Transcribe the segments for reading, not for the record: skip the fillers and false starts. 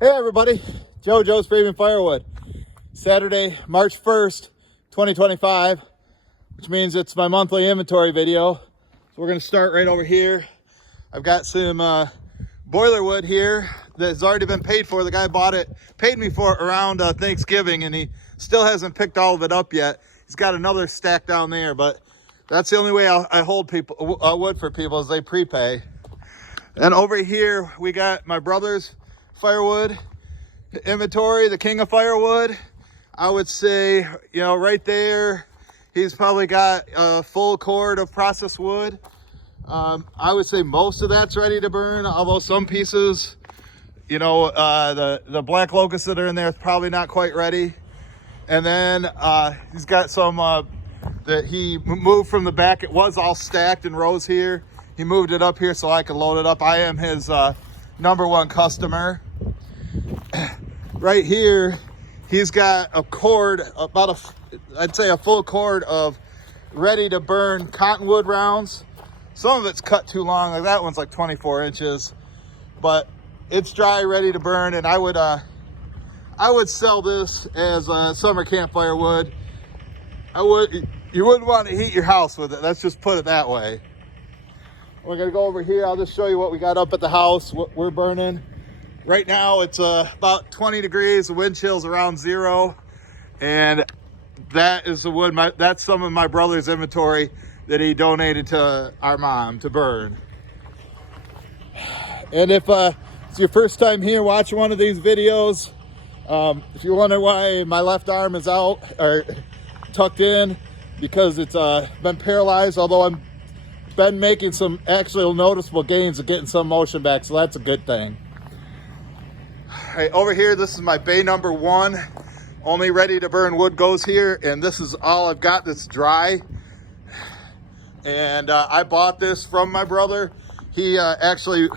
Hey everybody, Joe's Premium Firewood. Saturday, March 1st, 2025, which means it's my monthly inventory video. So we're gonna start right over here. I've got some boiler wood here that's already been paid for. The guy paid me for it around Thanksgiving, and he still hasn't picked all of it up yet. He's got another stack down there, but that's the only way I hold wood for people, is they prepay. And over here, we got my brother's firewood inventory, the king of firewood. I would say, right there, he's probably got a full cord of processed wood. I would say most of that's ready to burn, although some pieces, the black locusts that are in there is probably not quite ready. And then he's got some that he moved from the back. It was all stacked in rows here. He moved it up here so I could load it up. I am his #1 customer. Right here, he's got a cord, I'd say a full cord of ready to burn cottonwood rounds. Some of it's cut too long, like that one's like 24 inches, but it's dry, ready to burn. And I would sell this as summer camp firewood. You wouldn't want to heat your house with it. Let's just put it that way. We're gonna go over here. I'll just show you what we got up at the house, what we're burning. Right now it's about 20 degrees, the wind chill's around 0. And that is the wood, that's some of my brother's inventory that he donated to our mom to burn. And if it's your first time here watching one of these videos, if you're wondering why my left arm is out or tucked in, because it's been paralyzed, although I've been making some actual noticeable gains of getting some motion back, so that's a good thing. All right, over here, this is my bay #1. Only ready to burn wood goes here, and this is all I've got that's dry. And I bought this from my brother. He actually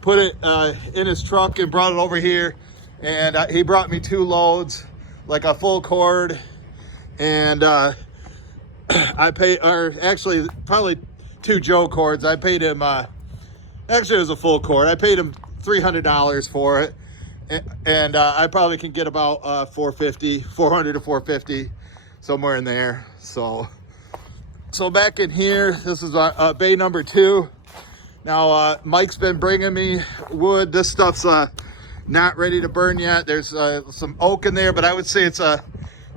put it in his truck and brought it over here, and he brought me 2 loads, like a full cord, and I paid, or actually probably 2 Joe cords. I paid him, actually it was a full cord. I paid him $300 for it. And I probably can get about 400 to 450, somewhere in there. So back in here, this is our bay #2. Now Mike's been bringing me wood. This stuff's not ready to burn yet. There's some oak in there, but I would say it's a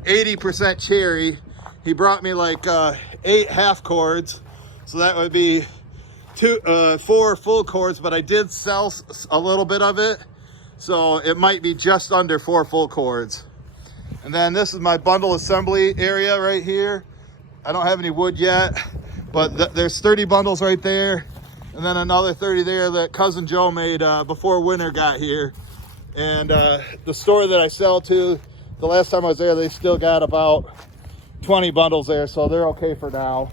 80% cherry. He brought me like 8 half cords, so that would be 4 full cords. But I did sell a little bit of it, so it might be just under 4 full cords. And then this is my bundle assembly area right here. I don't have any wood yet, but there's 30 bundles right there. And then another 30 there that Cousin Joe made before winter got here. And the store that I sell to, the last time I was there, they still got about 20 bundles there, so they're okay for now.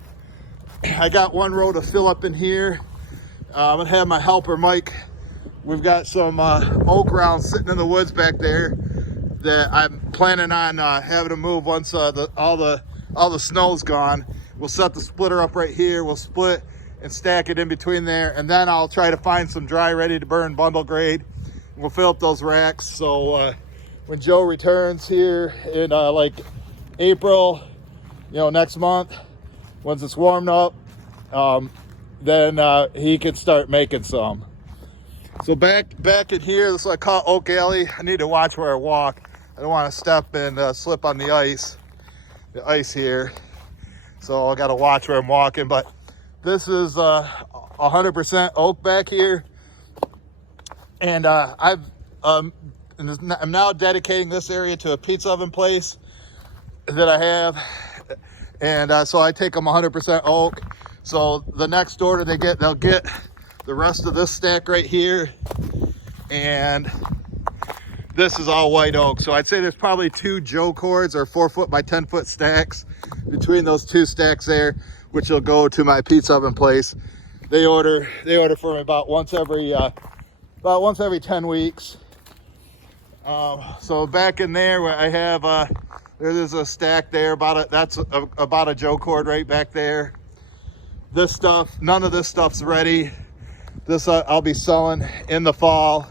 I got 1 row to fill up in here. I'm gonna have my helper, Mike. We've got some oak rounds sitting in the woods back there that I'm planning on having to move once all the snow's gone. We'll set the splitter up right here. We'll split and stack it in between there, and then I'll try to find some dry, ready to burn bundle grade. We'll fill up those racks. So when Joe returns here in like April, next month, once it's warmed up, then he can start making some. So back in here, this is what I call Oak Alley. I need to watch where I walk. I don't want to step and slip on the ice here. So I got to watch where I'm walking. But this is 100% oak back here. And I'm now dedicating this area to a pizza oven place that I have. And so I take them 100% oak. So the next order they'll get the rest of this stack right here, and this is all white oak. So I'd say there's probably 2 Joe cords or 4-foot by 10-foot stacks between those 2 stacks there, which will go to my pizza oven place. They order for me about once every 10 weeks. So back in there, where I have there's a stack there that's about a Joe cord right back there. This stuff, none of this stuff's ready. This I'll be selling in the fall.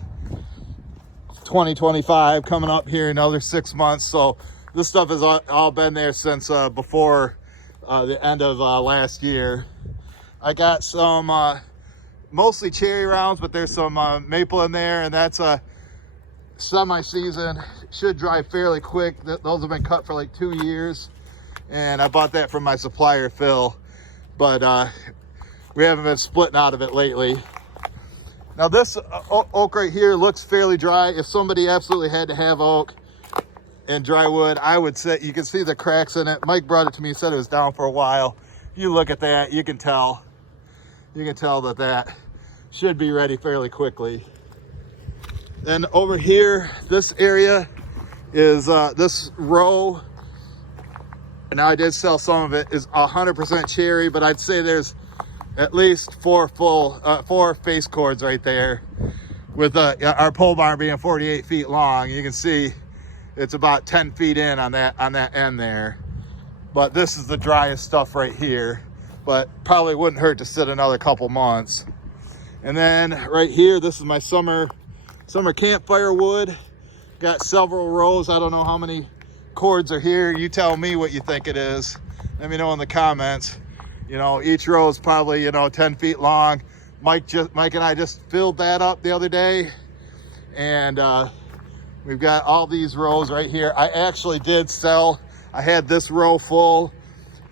2025 coming up here in another 6 months. So this stuff has all been there since before the end of last year. I got some mostly cherry rounds, but there's some maple in there, and that's a semi-season. Should dry fairly quick. Those have been cut for like 2 years, and I bought that from my supplier Phil, but we haven't been splitting out of it lately. Now this oak right here looks fairly dry. If somebody absolutely had to have oak and dry wood, I would say you can see the cracks in it. Mike brought it to me, said it was down for a while. If you look at that, you can tell that should be ready fairly quickly. Then over here, this area is this row, and now I did sell some of it, is 100% cherry, but I'd say there's at least four face cords right there, with our pole barn being 48 feet long. You can see it's about 10 feet in on that end there. But this is the driest stuff right here, but probably wouldn't hurt to sit another couple months. And then right here, this is my summer campfire wood. Got several rows. I don't know how many cords are here. You tell me what you think it is. Let me know in the comments. You know, each row is probably, you know, 10 feet long. Mike and I just filled that up the other day, and we've got all these rows right here. I actually did sell. I had this row full,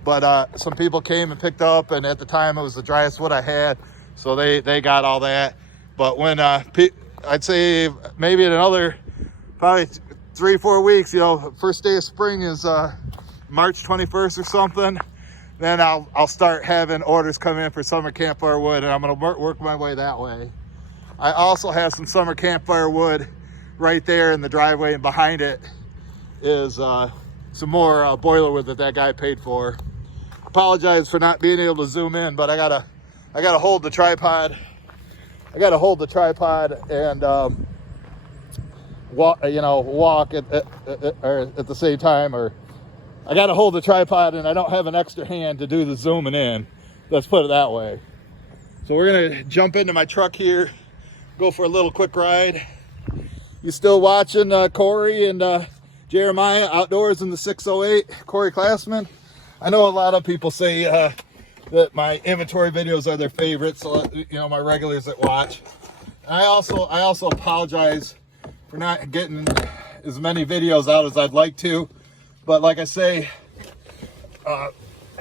but some people came and picked up, and at the time it was the driest wood I had, so they got all that. But when I'd say maybe in another probably 3-4 weeks, you know, first day of spring is March 21st or something, then I'll start having orders come in for summer campfire wood, and I'm gonna work my way that way. I also have some summer campfire wood right there in the driveway, and behind it is some more boiler wood that guy paid for. Apologize for not being able to zoom in, but I gotta hold the tripod. I gotta hold the tripod and walk at the same time, or I gotta hold the tripod and I don't have an extra hand to do the zooming in. Let's put it that way. So we're gonna jump into my truck here, go for a little quick ride. You still watching Corey and Jeremiah Outdoors in the 608, Corey Classman? I know a lot of people say that my inventory videos are their favorites, so you know, my regulars that watch. I also apologize for not getting as many videos out as I'd like to, but like I say, I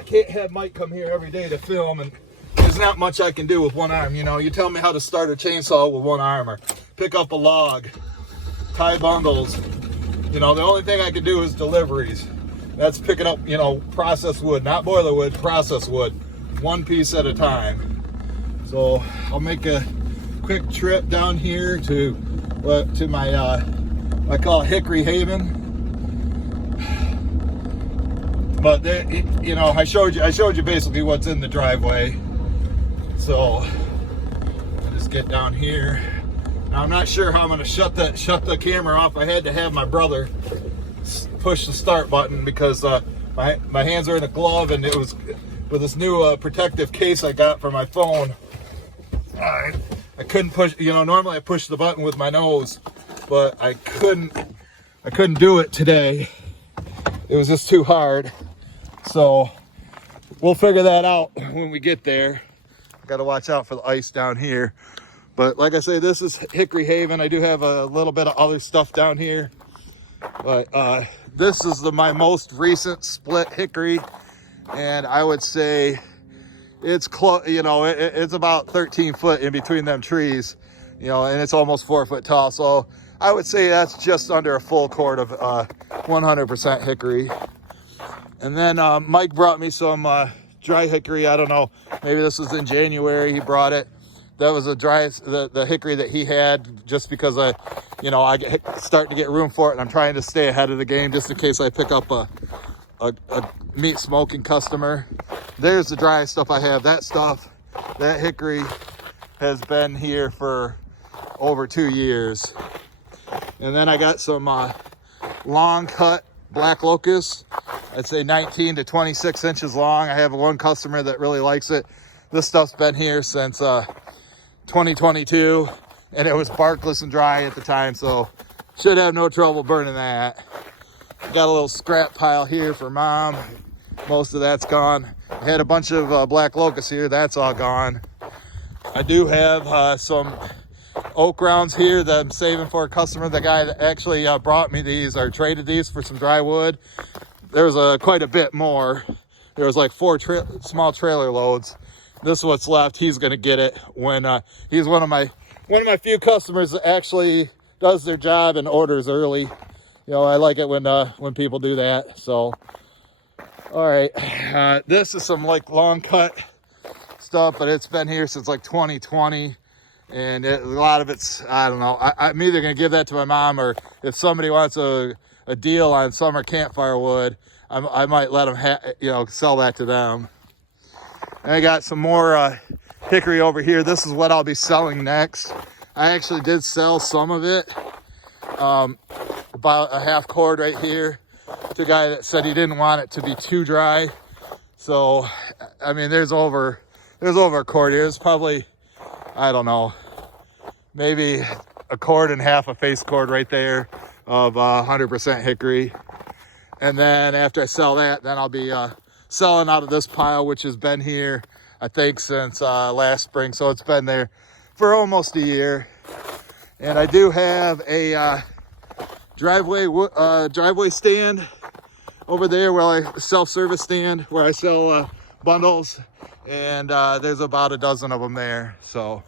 can't have Mike come here every day to film, and there's not much I can do with one arm. You know, you tell me how to start a chainsaw with one arm, or pick up a log, tie bundles. You know, the only thing I can do is deliveries. That's picking up, you know, processed wood, not boiler wood, processed wood, one piece at a time. So I'll make a quick trip down here to my I call it Hickory Haven. But there, you know, I showed you basically what's in the driveway. So I'll just get down here. Now, I'm not sure how I'm going to shut the camera off. I had to have my brother push the start button because my hands are in a glove, and it was with this new protective case I got for my phone. I couldn't push. You know, normally I push the button with my nose, but I couldn't do it today. It was just too hard. So we'll figure that out when we get there. Got to watch out for the ice down here. But like I say, this is Hickory Haven. I do have a little bit of other stuff down here. But this is my most recent split hickory. And I would say it's close, you know, it's about 13 foot in between them trees, you know, and it's almost 4 foot tall. So I would say that's just under a full cord of 100% hickory. And then Mike brought me some dry hickory. I don't know, maybe this was in January he brought it. That was the hickory that he had, just because I starting to get room for it, and I'm trying to stay ahead of the game just in case I pick up a meat smoking customer. There's the dry stuff I have. That hickory has been here for over 2 years. And then I got some long cut black locust. I'd say 19 to 26 inches long. I have one customer that really likes it. This stuff's been here since 2022, and it was barkless and dry at the time, so Should have no trouble burning that. Got a little scrap pile here for mom. Most of that's gone. I had a bunch of black locust here. That's all gone. I do have some oak rounds here that I'm saving for a customer. The guy that actually brought me these or traded these for some dry wood. There was quite a bit more. There was like 4 small trailer loads. This is what's left. He's gonna get it when he's one of my few customers that actually does their job and orders early. You know, I like it when people do that. So, all right, this is some like long cut stuff, but it's been here since like 2020, and a lot of it's, I don't know. I'm either gonna give that to my mom, or if somebody wants a deal on summer campfire wood, I might let them sell that to them. And I got some more hickory over here. This is what I'll be selling next. I actually did sell some of it, about a half cord right here, to a guy that said he didn't want it to be too dry. So, I mean, there's over a cord here. It's probably, I don't know, maybe a cord and half a face cord right there of 100% hickory. And then after I sell that, then I'll be selling out of this pile, which has been here, I think, since last spring. So it's been there for almost a year. And I do have a driveway stand over there, where I self-service stand where I sell bundles, and there's about a dozen of them there. So,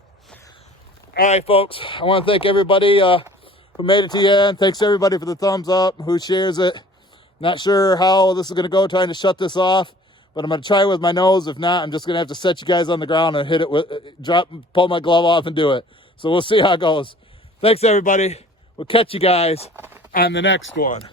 all right, folks, I want to thank everybody who made it to the end. Thanks everybody for the thumbs up, who shares it. Not sure how this is going to go, trying to shut this off, but I'm going to try with my nose. If not, I'm just going to have to set you guys on the ground and hit it with, pull my glove off and do it. So we'll see how it goes. Thanks everybody. We'll catch you guys on the next one.